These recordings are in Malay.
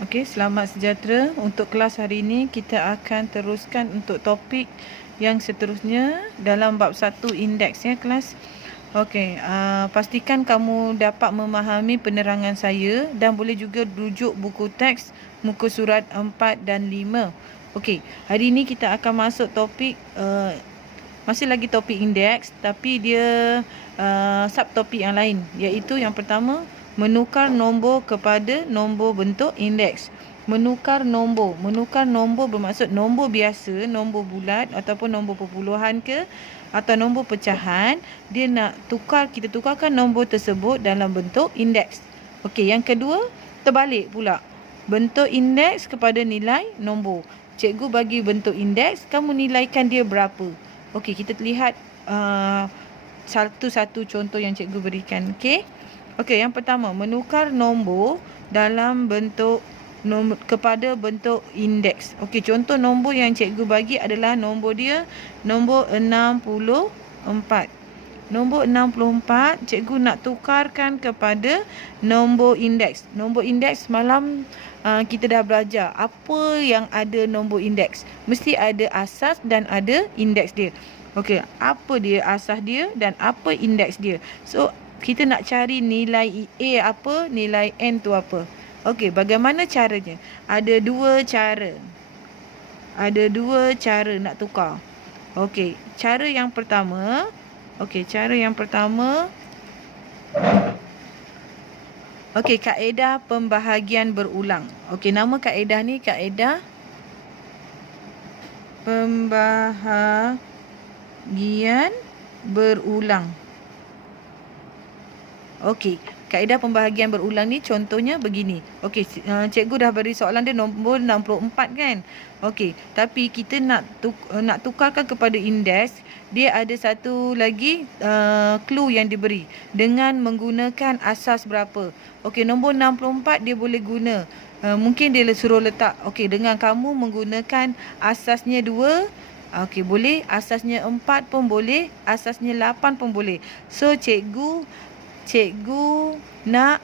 Okey, selamat sejahtera. Untuk kelas hari ini kita akan teruskan untuk topik yang seterusnya dalam bab 1 indeks ya kelas. Okey, pastikan kamu dapat memahami penerangan saya dan boleh juga rujuk buku teks muka surat 4 dan 5. Okey, hari ini kita akan masuk topik masih lagi topik indeks tapi dia subtopik yang lain, iaitu yang pertama menukar nombor kepada nombor bentuk indeks. Menukar nombor bermaksud nombor biasa, nombor bulat ataupun nombor perpuluhan ke atau nombor pecahan. Dia nak tukar, kita tukarkan nombor tersebut dalam bentuk indeks. Okey, yang kedua terbalik pula, bentuk indeks kepada nilai nombor. Cikgu bagi bentuk indeks, kamu nilaikan dia berapa. Okey, kita lihat satu-satu contoh yang cikgu berikan. Okey, yang pertama, menukar nombor dalam bentuk nombor kepada bentuk indeks. Okey, contoh nombor yang cikgu bagi adalah nombor dia nombor 64. Nombor 64 cikgu nak tukarkan kepada nombor indeks. Nombor indeks semalam kita dah belajar apa yang ada nombor indeks. Mesti ada asas dan ada indeks dia. Okey, apa dia asas dia dan apa indeks dia. So, kita nak cari nilai A apa, nilai N tu apa. Okey, bagaimana caranya? Ada dua cara. Ada dua cara nak tukar. Okey, cara yang pertama. Okey, kaedah pembahagian berulang. Okey, nama kaedah ni kaedah pembahagian berulang. Okey, kaedah pembahagian berulang ni contohnya begini. Okey, cikgu dah beri soalan dia nombor 64 kan. Okey, tapi kita nak tukarkan kepada indeks. Dia ada satu lagi clue yang diberi dengan menggunakan asas berapa. Okey, nombor 64 dia boleh guna. Mungkin dia suruh letak. Okey, dengan kamu menggunakan asasnya 2. Okey, boleh. Asasnya 4 pun boleh. Asasnya 8 pun boleh. So, cikgu nak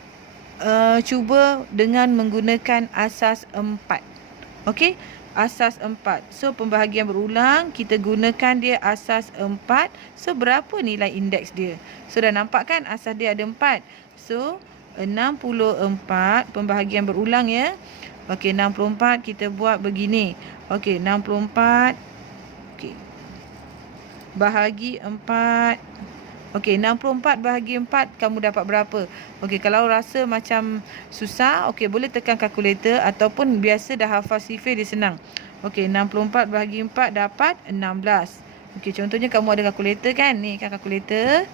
cuba dengan menggunakan asas 4. Okey, asas 4. So, pembahagian berulang, kita gunakan dia asas 4. So, berapa nilai indeks dia? So, dah nampak kan asas dia ada 4. So, 64 pembahagian berulang ya. Okey, 64 kita buat begini. Okey, 64. Okey, bahagi 4. Okey, 64 bahagi 4 kamu dapat berapa? Okey, kalau rasa macam susah, okey, boleh tekan kalkulator ataupun biasa dah hafal sifir dia senang. Okey, 64 bahagi 4 dapat 16. Okey, contohnya kamu ada kalkulator kan? Ni kan kalkulator.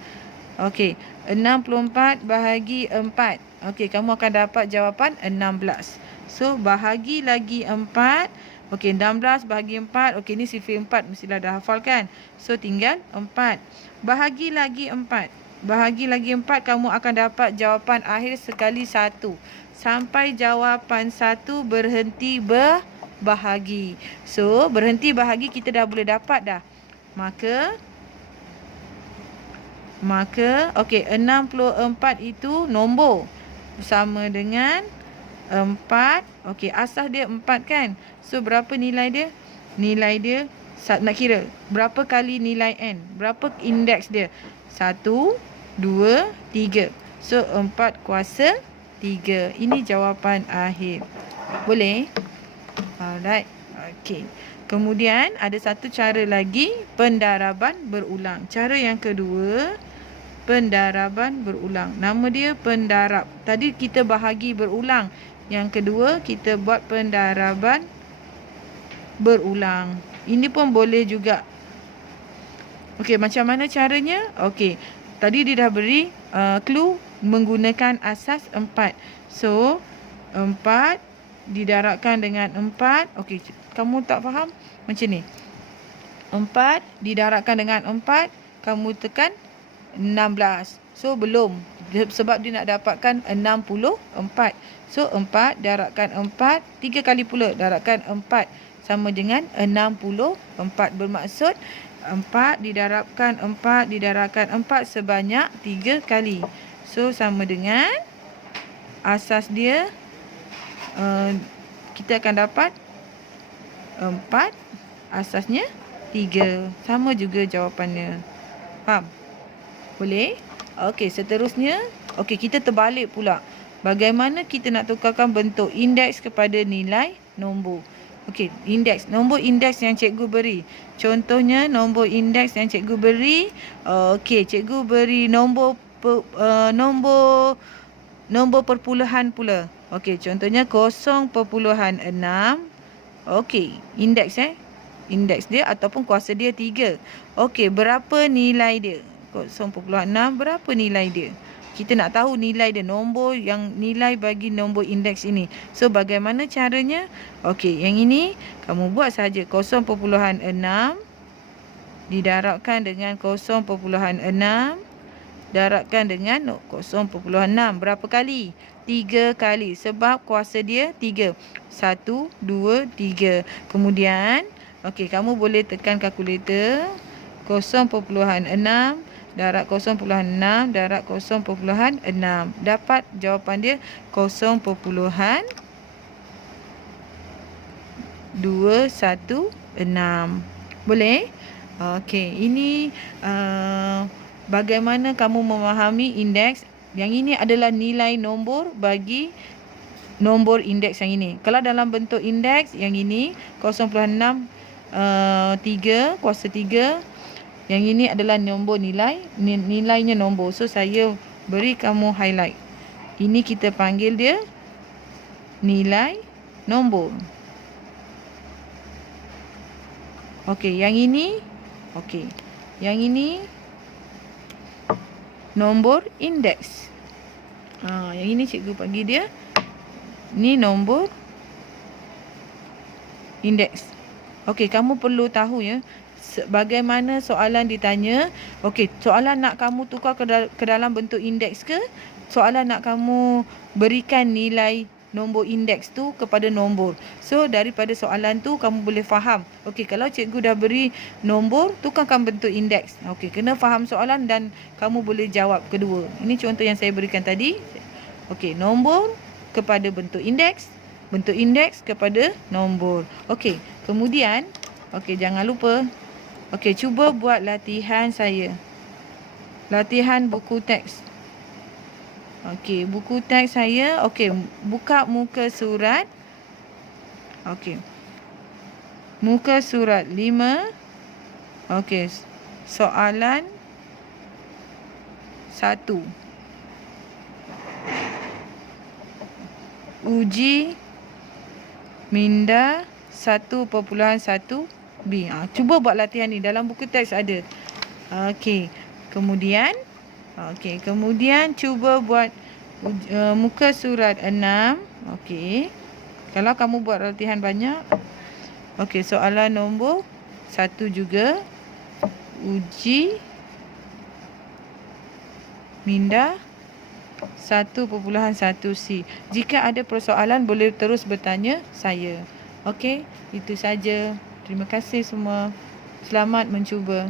Okey, 64 bahagi 4. Okey, kamu akan dapat jawapan 16. So, bahagi lagi 4. Okey, 16 bahagi 4. Okey, ni sifir 4 mestilah dah hafal kan? So, tinggal 4. Bahagi lagi 4. Bahagi lagi 4, kamu akan dapat jawapan akhir sekali 1. Sampai jawapan 1 berhenti berbahagi. So, berhenti bahagi kita dah boleh dapat dah. Maka okey, 64 itu nombor. Sama dengan 4. Okey, asas dia 4 kan? So, berapa nilai dia? Nilai dia, nak kira berapa kali nilai N? Berapa indeks dia? 1, 2, 3. So, 4 kuasa 3. Ini jawapan akhir. Boleh? Alright. Okey. Kemudian, ada satu cara lagi, pendaraban berulang. Cara yang kedua, pendaraban berulang. Nama dia pendarab. Tadi kita bahagi berulang. Yang kedua, kita buat pendaraban berulang. Ini pun boleh juga. Okey, macam mana caranya? Okey, tadi dia dah beri clue menggunakan asas 4. So, 4 didarabkan dengan 4. Okey, kamu tak faham? Macam ni. 4 didarabkan dengan 4, kamu tekan 16. So, belum. Sebab dia nak dapatkan 64. So, 4 darabkan 4. 3 kali pula darabkan 4. Sama dengan 64. Bermaksud 4 didarabkan 4 sebanyak 3 kali. So, sama dengan asas dia kita akan dapat 4, asasnya 3. Sama juga jawapannya. Faham? Boleh? Okey, seterusnya. Okey, kita terbalik pula. Bagaimana kita nak tukarkan bentuk indeks kepada nilai nombor? Okey, indeks. Nombor indeks yang cikgu beri. Contohnya, nombor indeks yang cikgu beri. Okey, cikgu beri nombor perpuluhan pula. Okey, contohnya 0.6. Okey, indeks indeks dia ataupun kuasa dia 3. Okey, berapa nilai dia? 0.6 berapa nilai dia? Kita nak tahu nilai dia, nilai bagi nombor indeks ini. So, bagaimana caranya? Okey, yang ini kamu buat saja 0.6 didarabkan dengan 0.6 darabkan dengan 0.6. Berapa kali? 3 kali. Sebab kuasa dia 3. 1, 2, 3. Kemudian, okey, kamu boleh tekan kalkulator. 0.6 darab 0.6 darab 0.6. Dapat jawapan dia 0.216. Boleh? Okey, ini bagaimana kamu memahami indeks. Yang ini adalah nilai nombor bagi nombor indeks yang ini. Kalau dalam bentuk indeks yang ini 0.6 3 kuasa 3. Yang ini adalah nombor nilainya nombor. So, saya beri kamu highlight. Ini kita panggil dia nilai nombor. Okey, yang ini yang ini nombor indeks. Yang ini cikgu bagi dia ni nombor indeks. Okey, kamu perlu tahu ya bagaimana soalan ditanya. Okey, soalan nak kamu tukar ke dalam bentuk indeks ke? Soalan nak kamu berikan nilai nombor indeks tu kepada nombor. So, daripada soalan tu kamu boleh faham. Okey, kalau cikgu dah beri nombor, tukarkan bentuk indeks. Okey, kena faham soalan dan kamu boleh jawab kedua. Ini contoh yang saya berikan tadi. Okey, nombor kepada bentuk indeks kepada nombor. Okey, kemudian jangan lupa. Okey, cuba buat latihan saya. Latihan buku teks. Okey, buku teks saya. Okey, buka muka surat. Okey. Muka surat 5. Okey, soalan 1. Uji minda 1.1b. Cuba buat latihan ni. Dalam buku teks ada. Okey. Kemudian cuba buat muka surat 6. Okey. Kalau kamu buat latihan banyak. Okey, soalan nombor 1 juga. Uji minda 1.1c. Jika ada persoalan boleh terus bertanya saya. Okey, itu saja. Terima kasih semua. Selamat mencuba.